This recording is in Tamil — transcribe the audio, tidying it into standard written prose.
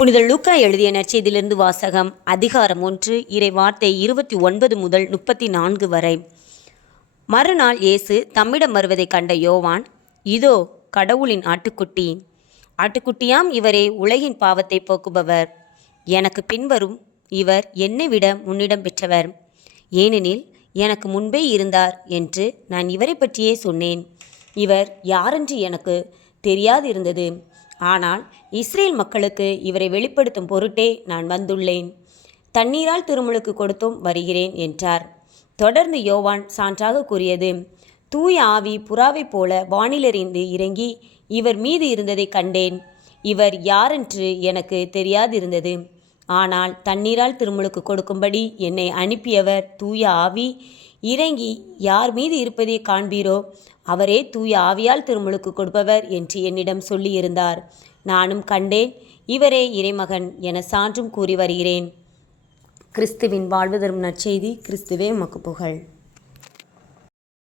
புனித லூக்கா எழுதிய நற்செய்தியிலிருந்து வாசகம். அதிகாரம் 1, இறை வார்த்தை 29 முதல் 34 வரை. மறுநாள் இயேசு தம்மிடம் வருவதைக் கண்ட யோவான், இதோ கடவுளின் ஆட்டுக்குட்டி, ஆட்டுக்குட்டியாம் இவரே உலகின் பாவத்தை போக்குபவர். எனக்கு பின்வரும் இவர் என்னை விட முன்னிடம் பெற்றவர், ஏனெனில் எனக்கு முன்பே இருந்தார் என்று நான் இவரை பற்றியே சொன்னேன். இவர் யாரென்று எனக்கு தெரியாதிருந்தது, ஆனால் இஸ்ரேல் மக்களுக்கு இவரை வெளிப்படுத்தும் பொருட்டே நான் வந்துள்ளேன். தண்ணீரால் திருமுழுக்கு கொடுத்தும் வருகிறேன் என்றார். தொடர்ந்து யோவான் சான்றாக கூறியது, தூய ஆவி புறாவைப் போல வானிலிருந்து இறங்கி இவர் மீது இருந்ததை கண்டேன். இவர் யாரென்று எனக்கு தெரியாதிருந்தது, ஆனால் தண்ணீரால் திருமுழுக்கு கொடுக்கும்படி என்னை அனுப்பியவர் தூய ஆவி இறங்கி யார் மீது இருப்பதை காண்பீரோ அவரே தூய ஆவியால் திருமுழுக்கு கொடுப்பவர் என்று என்னிடம் சொல்லியிருந்தார். நானும் கண்டேன், இவரே இறைமகன் என சான்றும் கூறி வருகிறேன். கிறிஸ்துவின் வாழ்வு தரும் நற்செய்தி. கிறிஸ்துவே உமக்கு புகழ்.